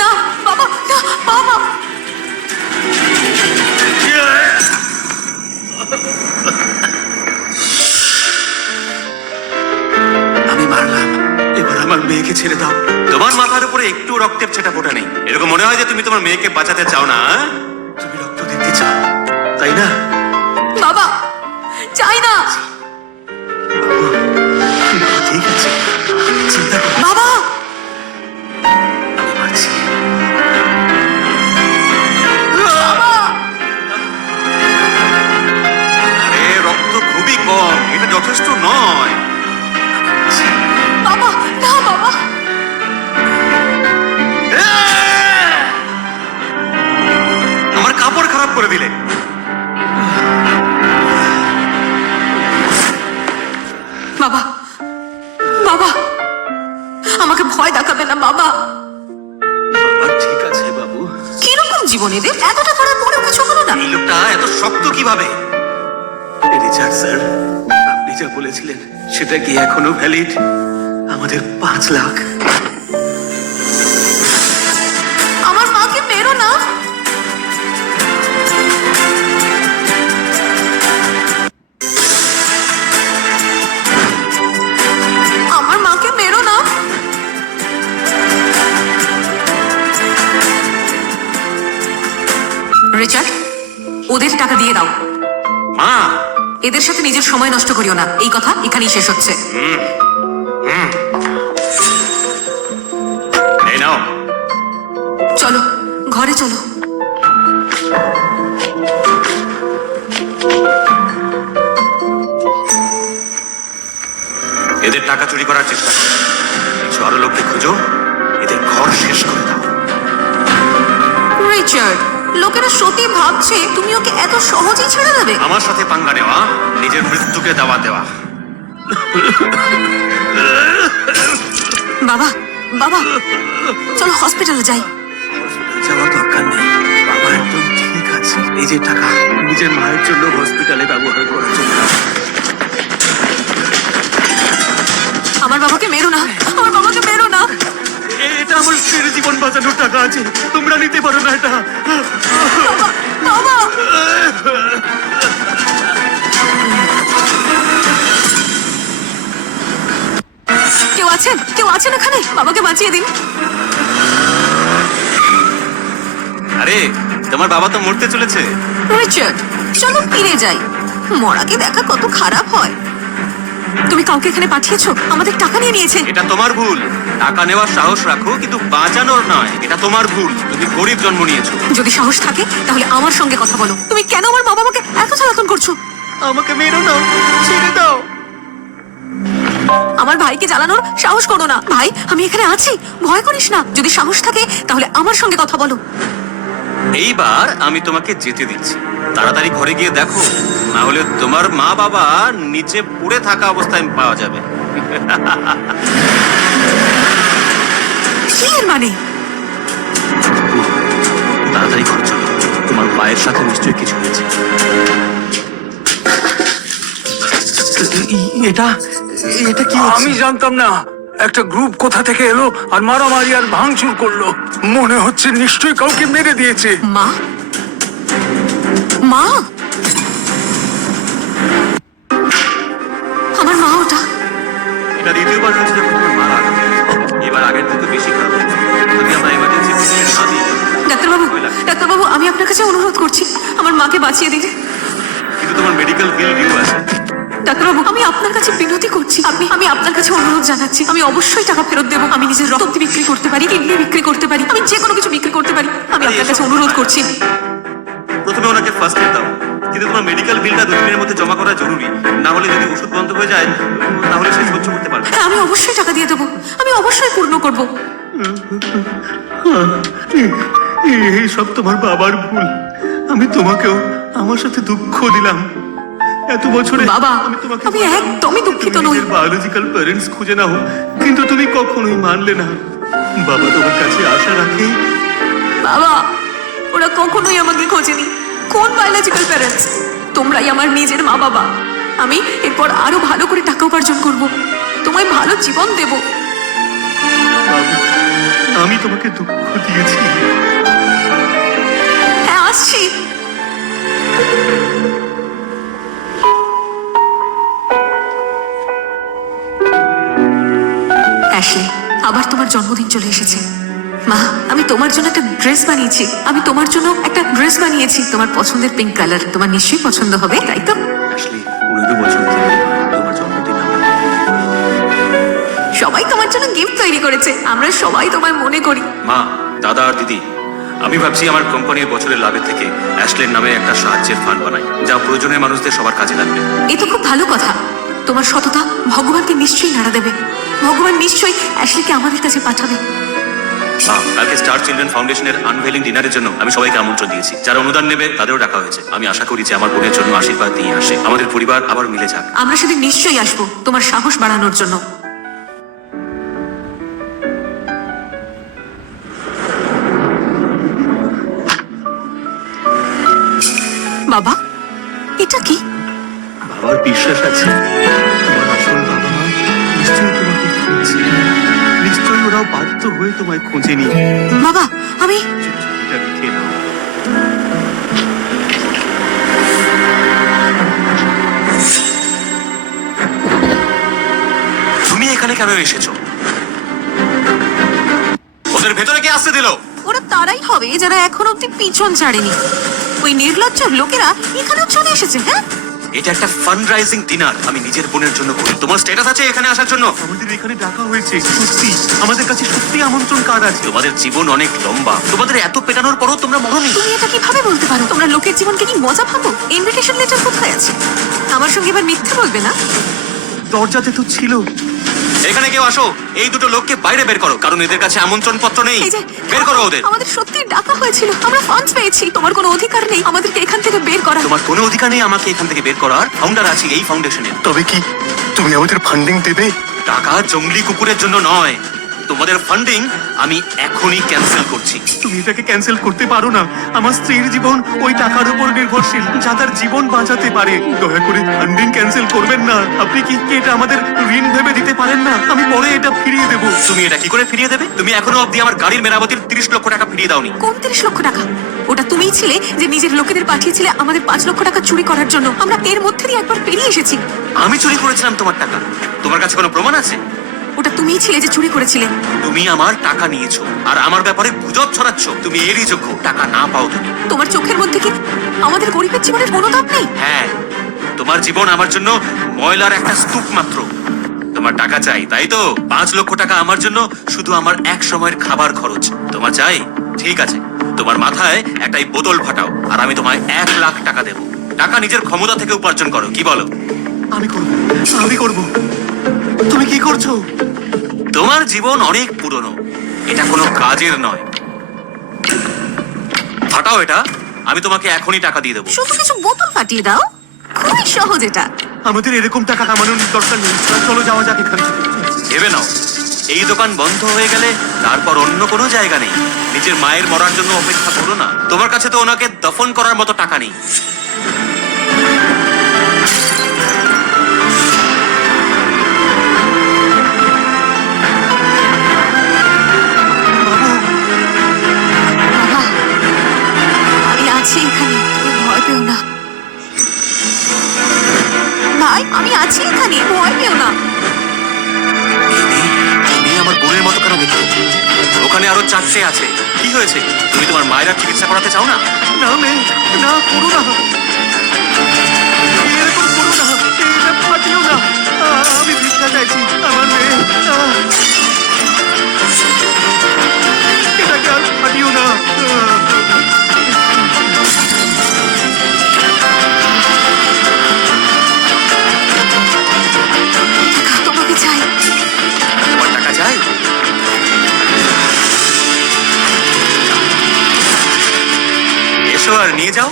না বাবা, না বাবা। আমি মারলাম, এবার আমার মেয়েকে ছেড়ে দাও। তোমার মাথার উপরে একটু রক্তের ছেটা ফোটা নেই। এরকম মনে হয় যে তুমি তোমার মেয়েকে বাঁচাতে চাও না। তুমি রক্ত দিতে চাও, তাই না? বাবা চাই না। ঠিক আছে, চিন্তা করো। বাবা আমি মারছি। আরে রক্ত খুবই কম, এটা যথেষ্ট নয়। বাবা, না বাবা। আমার কাপড় খারাপ করে দিলে। বাবা, বাবা আমাকে ভয় দেখাবে না বাবা। বাবা ঠিক আছে বাবু। কিরকম জীবন এদের, এতটা করার পরেও কিছু হলো না। এই লোকটা এত শক্ত কিভাবে? রিচার্ড স্যার, আপনি যা বলেছিলেন সেটা কি এখনো ভ্যালিড? আমাদের 5 লাখ। আমার মাকে মেরো না। আমার মাকে মেরো না। রিচার্ড, ওদের টাকা দিয়ে দাও। মা, এদের সাথে নিজের সময় নষ্ট করিও না। এই কথা এখানেই শেষ হচ্ছে। এই নাও। চলো ঘরে চলো। এদের টাকা চুরি করার চেষ্টা করো। ঝড় লোককে খুঁজো, এদের ঘর শেষ করে দাও। রিচার্ড, লোকেরা সত্যি ভাবছে তুমি ওকে এত সহজেই ছেড়ে দেবে। আমার সাথে পাঙ্গা নেওয়া, নিজের মৃত্যুকে দাওয়া দেওয়া। বাবা, বাবা চলো হসপিটালে যাই। হসপিটাল যাওয়ার দরকার নেই, বাবা একদম ঠিক আছে। এই যে টাকা, নিজের মায়ের জন্য হসপিটালে ব্যবহার করার জন্য। আমার বাবাকে মেরো না, আমার বাবাকে মেরো না। এটা আমার স্ত্রীর জীবন বাঁচানোর টাকা আছে, তোমরা নিতে পারো না এটা। বাবা, বাবা। কেউ আছেন? কেউ আছেন এখানে? বাবাকে বাঁচিয়ে দিন। আরে তোমার বাবা তো মরতে চলেছে। রিচার্ড, চলো ফিরে যাই। মরাকে দেখা কত খারাপ হয়। তুমি কাউকে এখানে পাঠিয়েছো, আমাদের টাকা নিয়ে নিয়েছে। এটা তোমার ভুল। টাকা নেওয়ার সাহস রাখো, কিন্তু বাঁচানোর নয়। এটা তোমার ভুল। তুমি গরিব জন্ম নিয়েছো। যদি সাহস থাকে তাহলে আমার সঙ্গে কথা বলো। তুমি কেন আমার বাবা মাকে এত জ্বালাতন করছো? আমাকে মেরো না, ছেড়ে দাও। আমার ভাইকে জ্বালানোর সাহস করো না। ভাই, আমি এখানে আছি, ভয় করিস না। যদি সাহস থাকে তাহলে আমার সঙ্গে কথা বলো। এইবার আমি তোমাকে যেতে দিচ্ছি। তাড়াতাড়ি ঘরে গিয়ে দেখো, না হলে তোমার মা বাবা নিচে পড়ে থাকা অবস্থায় পাওয়া যাবে। কি এর মানে? তাড়াতাড়ি ঘরে চলো, তোমার মায়ের সাথে নিশ্চয়ই কিছু হয়েছে। এটা এটা কি? আমি জানতাম না একটা গ্রুপ কোথা থেকে এলো আর মারামারি আর ভাঙচুর করলো। মনে হচ্ছে নিশ্চয়ই কাউকে মেরে দিয়েছে। মা, মা, আমার মা ওটা। এটা দ্বিতীয়বার হয়েছে যখন তোমার মা মারা গেছে। এবার আগের থেকে বেশি খারাপ হয়েছে। যদি আমরা এমার্জেন্সি ট্রিটমেন্ট না দিই। ডাক্তারবাবু, ডাক্তারবাবু আমি আপনার কাছে অনুরোধ করছি, আমার মাকে বাঁচিয়ে দিন। কিন্তু তোমার মেডিকেল বিল ডিউ আছে। ডাক্তারবাবু, আমি আপনার কাছে বিনতি করছি, আমি আপনার কাছে অনুরোধ জানাচ্ছি। আমি অবশ্যই টাকা ফেরত দেবো। আমি নিজের রক্ত বিক্রি করতে পারি, কিডনি বিক্রি করতে পারি, আমি যে কোনো কিছু বিক্রি করতে পারি। আমি আপনার কাছে অনুরোধ করছি। প্রথমে ওনাকে ফার্স্ট এড দাও, কিন্তু তোমার মেডিকেল বিলটা 2 দিনের মধ্যে জমা করা জরুরি। না হলে যদি ওষুধ বন্ধ হয়ে যায় তাহলে সে সহ্য করতে পারবে না। হ্যাঁ, আমি অবশ্যই টাকা দিয়ে দেবো, আমি অবশ্যই পূর্ণ করব। এই সব তোমার বাবার ভুল। আমি তোমাকেও আমার সাথে দুঃখ দিলাম। এত বছরে বাবা, তোমাকে আমি একদমই দুঃখিত নই। বায়োলজিক্যাল প্যারেন্টস খুঁজে নাও, কিন্তু তুমি কখনোই মানলে না। বাবা তোমার কাছে আশা রাখে। বাবা, ওরা কখনোই আমাকে খোঁজেনি। কোন বায়োলজিক্যাল প্যারেন্টস? তোমরাই আমার নিজের মা বাবা। আমি এরপর আরো ভালো করে টাকা উপার্জন করব, তোমায় ভালো জীবন দেব। বাবু আমি তোমাকে দুঃখ দিয়েছি। হ্যাঁ, আসছি। অ্যাশলি, আবার তোমার জন্মদিন চলে এসেছে। মা, আমি তোমার জন্য একটা ড্রেস বানিয়েছি। তোমার পছন্দের পিঙ্ক কালার। তোমার নিশ্চয়ই পছন্দ হবে, তাই তো? আসলে 15 বছর ধরে তোমার জন্মদিন আমরা সবাই তোমার জন্য গিফট তৈরি করেছে। আমরা সবাই তোমায় মনে করি। মা, দাদা আর দিদি, আমি ভাবছি আমার কোম্পানির বছরের লাভের থেকে অ্যাশলের নামে একটা সাহায্যের ফান্ড বানাই, যা প্রয়োজনীয় মানুষদের সবার কাজে লাগবে। এ তো খুব ভালো কথা। তোমার সততা ভগবানকে নিশ্চয়ই নাড়া দেবে। ভগবান নিশ্চয়ই অ্যাশলিকে আমাদের কাছে পাঠাবে। মা, কালকে স্টার চিলড্রেন ফাউন্ডেশনের আনভেলিং ডিনারের জন্য আমি সবাইকে আমন্ত্রণ দিয়েছি। যারা অনুদান নেবে তাদেরও ডাকা হয়েছে। আমি আশা করি যে আমার বোনের জন্য আশীর্বাদ দিয়ে আসে, আমাদের পরিবার আবার মিলে যাক। আমরা সেদিন নিশ্চয়ই আসবো তোমার সাহস বাড়ানোর জন্য। বাবা, এটা কি? বাবার বিশ্বাস আছে তোমার আসল বাবা মা নিশ্চয়ই তোমাকে খুঁজছে। নিশ্চয়ই ওরাও বাধ্য হয়ে তোমায় খুঁজেনি। বাবা, আমি এটা রেখে নাও। তুমি এখানে কেন এসেছো? ওদের ভেতরে কে আসতে দিল? ওরা তারাই হবে যারা এখন অব্দি পিছন ছাড়েনি। ওই নির্লজ্জ লোকেরা এখানেও চলে এসেছে। হ্যাঁ, এটা একটা ফান্ড রাইজিং ডিনার আমি নিজের বোনের জন্য করি। তোমার স্ট্যাটাস আছে এখানে আসার জন্য? আমাদের এখানে ডাকা হয়েছে সত্যি। আমাদের কাছে সত্যি আমন্ত্রণ কার্ড আছে। তোমাদের জীবন অনেক লম্বা, তোমাদের এত পেটানোর পরও তোমরা মরনি। তুমি এটা কিভাবে বলতে পারো? তোমরা লোকের জীবনকে কি মজা ভাবো? ইনভিটেশন লেটার কোথায় আছে? আমার সঙ্গে এবার মিথ্যে বলবে না। দরজাতে তো ছিল। এখানে কেউ আসো, এই দুটো লোককে বাইরে বের করো, কারণ এদের কাছে আমন্ত্রণ পত্র নেই। এই যে বের করো ওদের। আমাদের সত্যি ডাকা হয়েছিল, আমরা ফান্ডস পেয়েছি। তোমার কোনো অধিকার নেই আমাদেরকে এখান থেকে বের করা। তোমার কোনো অধিকার নেই আমাকে এখান থেকে বের করার। ফাউন্ডার আছে এই ফাউন্ডেশনের। তবে কি তুমি আমাদের ফান্ডিং দেবে? টাকা জঙ্গলি কুকুরের জন্য নয়। তোমাদের ফান্ডিং আমি এখনই ক্যান্সেল করছি। তুমি এটাকে ক্যান্সেল করতে পারো না। আমার স্ত্রীর জীবন ওই টাকার উপর নির্ভরশীল, যা তার জীবন বাঁচাতে পারে। দয়া করে ফান্ডিং ক্যান্সেল করবেন না। আপনি কি এটা আমাদের ঋণ ভেবে দিতে পারেন না? আমি পরে এটা ফিরিয়ে দেবো। তুমি এটা কি করে ফিরিয়ে দেবে? তুমি এখনো অবধি আমার গাড়ির মেরামতির 30 লক্ষ টাকা ফিরিয়ে দাওনি। কোন 30 লক্ষ টাকা? ওটা তুমিই ছিলে যে নিজের লোকেদের পাঠিয়েছিলে আমাদের 5 লক্ষ টাকা চুরি করার জন্য। আমরা এর মধ্যে দিয়ে একবার পেরিয়ে এসেছি। আমি চুরি করেছিলাম তোমার টাকা? তোমার কাছে কোনো প্রমাণ আছে? ওটা তুমিই ছিলে যে চুরি করেছিলে। তুমি আমার টাকা নিয়েছো আর আমার ব্যাপারে গুজব ছড়াচ্ছ। তুমি এরই যোগ্য। টাকা না পাও তুমি। তোমার চোখের মধ্যে কি আমাদের গরিবের জীবনের কোনো দাম নেই? হ্যাঁ, তোমার জীবন আমার জন্য ময়লার একটা স্তূপ মাত্র। তোমার টাকা চাই, তাই তো? 5 লক্ষ টাকা আমার জন্য শুধু আমার এক সময়ের খাবার খরচ। তোমার চাই? ঠিক আছে, তোমার মাথায় একটাই বোতল ফাটাও আর আমি তোমায় 1 লাখ টাকা দেবো। টাকা নিজের ক্ষমতা থেকে উপার্জন করো, কি বলো? আমি করব, আমি করব। তুমি কি করছো? তোমার জীবন অনেক পুরনো, এটা কোনো কাজের নয়। ফাটাও এটা, আমি তোমাকে এখনই টাকা দিয়ে দেবো। শুধু কিছু বোতল ফাটিয়ে দাও, খুবই সহজ এটা। আমাদের এরকম টাকা কামানোর দরকার নেই। চলো যাওয়া যাক এখান থেকে। ভেবে নাও, এই দোকান বন্ধ হয়ে গেলে তারপর অন্য কোনো জায়গা নেই। নিজের মায়ের মরার জন্য অপেক্ষা করো না। তোমার কাছে তো ওনাকে দফন করার মতো টাকা নেই। বাবা, আমি আছি এখানে, তুমি ভয় পেও না। ভাই, আমি আছি এখানে, ভয় পেও না। তুমি আমার বোনের মতো কেন দেখছো? ওখানে আরো 4টে আছে। কি হয়েছে? তুমি তোমার মায়ের আর চিকিৎসা করাতে চাও না? না মেয়ে, না করো না। এরকম করো না। এটা ফাটিও না। আমি ভিক্ষা চাইছি। আমার মেয়ে, এটাকে আর ফাটিও না। তোমাকে চাই। তোমার টাকা চাই? এসো আর নিয়ে যাও।